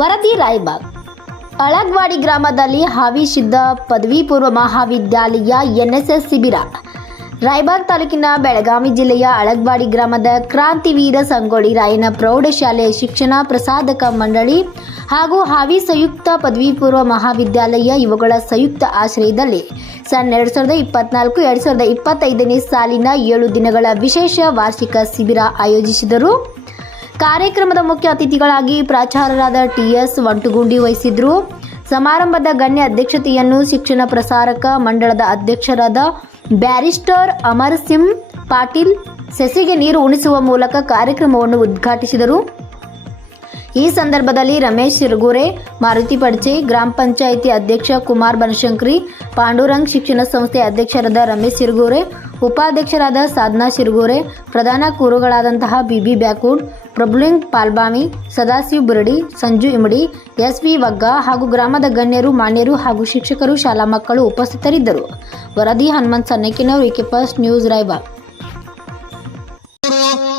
ವರದಿ ರಾಯಬಾಗ್ ಅಳಗ್ವಾಡಿ ಗ್ರಾಮದಲ್ಲಿ ಹಾವಿ ಪದವಿ ಪೂರ್ವ ಮಹಾವಿದ್ಯಾಲಯ ಎನ್ಎಸ್ಎಸ್ ಶಿಬಿರ. ರಾಯಬಾಗ್ ತಾಲೂಕಿನ ಬೆಳಗಾವಿ ಜಿಲ್ಲೆಯ ಅಳಗ್ವಾಡಿ ಗ್ರಾಮದ ಕ್ರಾಂತಿವೀರ ಸಂಗೊಳ್ಳಿ ರಾಯನ ಪ್ರೌಢಶಾಲೆ ಶಿಕ್ಷಣ ಪ್ರಸಾದಕ ಮಂಡಳಿ ಹಾಗೂ ಹಾವಿ ಸಂಯುಕ್ತ ಪದವಿ ಪೂರ್ವ ಮಹಾವಿದ್ಯಾಲಯ ಇವುಗಳ ಸಂಯುಕ್ತ ಆಶ್ರಯದಲ್ಲಿ ಸನ್ ಎರಡು ಸಾವಿರದ ಇಪ್ಪತ್ನಾಲ್ಕು, ಎರಡು ಸಾವಿರದ ಇಪ್ಪತ್ತೈದನೇ ಸಾಲಿನ ಏಳು ದಿನಗಳ ವಿಶೇಷ ವಾರ್ಷಿಕ ಶಿಬಿರ ಆಯೋಜಿಸಿದರು. ಕಾರ್ಯಕ್ರಮದ ಮುಖ್ಯ ಅತಿಥಿಗಳಾಗಿ ಪ್ರಾಚಾರ್ಯರಾದ ಟಿಎಸ್ ವಂಟುಗುಂಡಿ ವಹಿಸಿದ್ರು. ಸಮಾರಂಭದ ಗಣ್ಯ ಅಧ್ಯಕ್ಷತೆಯನ್ನು ಶಿಕ್ಷಣ ಪ್ರಸಾರಕ ಮಂಡಳದ ಅಧ್ಯಕ್ಷರಾದ ಬ್ಯಾರಿಸ್ಟರ್ ಅಮರ್ ಸಿಂಗ್ ಪಾಟೀಲ್ ಸಸಿಗೆ ನೀರು ಉಣಿಸುವ ಮೂಲಕ ಕಾರ್ಯಕ್ರಮವನ್ನು ಉದ್ಘಾಟಿಸಿದರು. ಈ ಸಂದರ್ಭದಲ್ಲಿ ರಮೇಶ್ ಸಿರಗೂರೆ, ಮಾರುತಿ ಪಡ್ಚೆ, ಗ್ರಾಮ ಪಂಚಾಯಿತಿ ಅಧ್ಯಕ್ಷ ಕುಮಾರ್ ಬನಶಂಕರಿ, ಪಾಂಡುರಂಗ್ ಶಿಕ್ಷಣ ಸಂಸ್ಥೆ ಅಧ್ಯಕ್ಷರಾದ ರಮೇಶ್ ಸಿರಗೂರೆ, ಉಪಾಧ್ಯಕ್ಷರಾದ ಸಾಧನಾ ಸಿರಗೂರೆ, ಪ್ರಧಾನ ಕೂರುಗಳಾದಂತಹ B B Byakod, Prabhuling Palbami, Sadashiv Buradi, Sanju Imadi, S V Vagga ಹಾಗೂ ಗ್ರಾಮದ ಗಣ್ಯರು, ಮಾನ್ಯರು ಹಾಗೂ ಶಿಕ್ಷಕರು, ಶಾಲಾ ಮಕ್ಕಳು ಉಪಸ್ಥಿತರಿದ್ದರು. ವರದಿ ಹನುಮಂತ್ ಸನ್ನಕಿನವರು ಫಸ್ಟ್ ನ್ಯೂಸ್ ರಾಯಬಾಗ್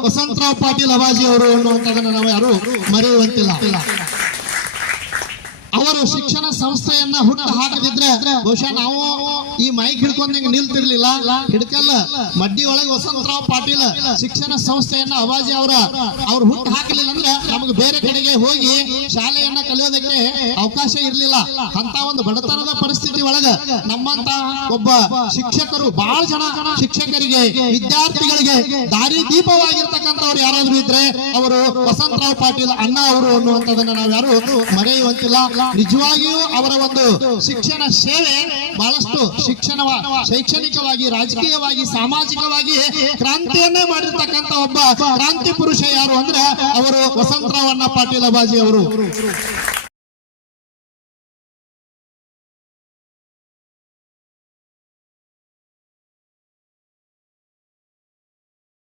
ವಸಂತರಾವ್ ಪಾಟೀಲ್ ಅವಾಜಿ ಅವರು ಅನ್ನುವಂಥದ್ದನ್ನು ನಾವು ಯಾರು ಮರೆಯುವಂತಿಲ್ಲ. ಅವರು ಶಿಕ್ಷಣ ಸಂಸ್ಥೆಯನ್ನ ಹುಟ್ಟು ಹಾಕದಿದ್ರೆ ಬಹುಶಃ ನಾವು ಈ ಮೈಕ್ ಹಿಡ್ಕೊಂಡು ಹಿಂಗ್ ನಿಲ್ತಿರ್ಲಿಲ್ಲ. ಹಿಡ್ಕಲ್ಲ. ಮಡ್ಡಿ ಒಳಗೆ ವಸಂತರಾವ್ ಪಾಟೀಲ್ ಶಿಕ್ಷಣ ಸಂಸ್ಥೆಯನ್ನ ಅವಾಜಿ ಅವರ ಅವ್ರು ಹುಟ್ಟು ಹಾಕಲಿಲ್ಲ ಅಂದ್ರೆ ನಮ್ಗೆ ಬೇರೆ ಕಡೆಗೆ ಹೋಗಿ ಶಾಲೆಯನ್ನ ಕಲಿಯೋದಕ್ಕೆ ಅವಕಾಶ ಇರ್ಲಿಲ್ಲ. ಅಂತ ಒಂದು ಬಡತನದ ಪರಿಸ್ಥಿತಿ ಒಳಗ ನಮ್ಮಂತ ಒಬ್ಬ ಶಿಕ್ಷಕರು ಬಹಳ ಜನ ಶಿಕ್ಷಕರಿಗೆ, ವಿದ್ಯಾರ್ಥಿಗಳಿಗೆ ದಾರಿ ದೀಪವಾಗಿರ್ತಕ್ಕಂಥವ್ರು ಯಾರಾದ್ರೂ ಇದ್ರೆ ಅವರು ವಸಂತರಾವ್ ಪಾಟೀಲ್ ಅಣ್ಣ ಅವರು ಅನ್ನುವಂಥದ್ದನ್ನ ನಾವ್ಯಾರು ಮರೆಯುವಂತಿಲ್ಲ. ನಿಜವಾಗಿಯೂ ಅವರ ಒಂದು ಶಿಕ್ಷಣ ಸೇವೆ ಬಹಳಷ್ಟು ಶಿಕ್ಷಣ ಶೈಕ್ಷಣಿಕವಾಗಿ, ರಾಜಕೀಯವಾಗಿ, ಸಾಮಾಜಿಕವಾಗಿ ಕ್ರಾಂತಿಯನ್ನೇ ಮಾಡಿರ್ತಕ್ಕಂತ ಒಬ್ಬ ಕ್ರಾಂತಿ ಪುರುಷ ಯಾರು ಅಂದ್ರೆ ಅವರು ವಸಂತರಾವಣ್ಣ ಪಾಟೀಲ ಬಾಜಿ ಅವರು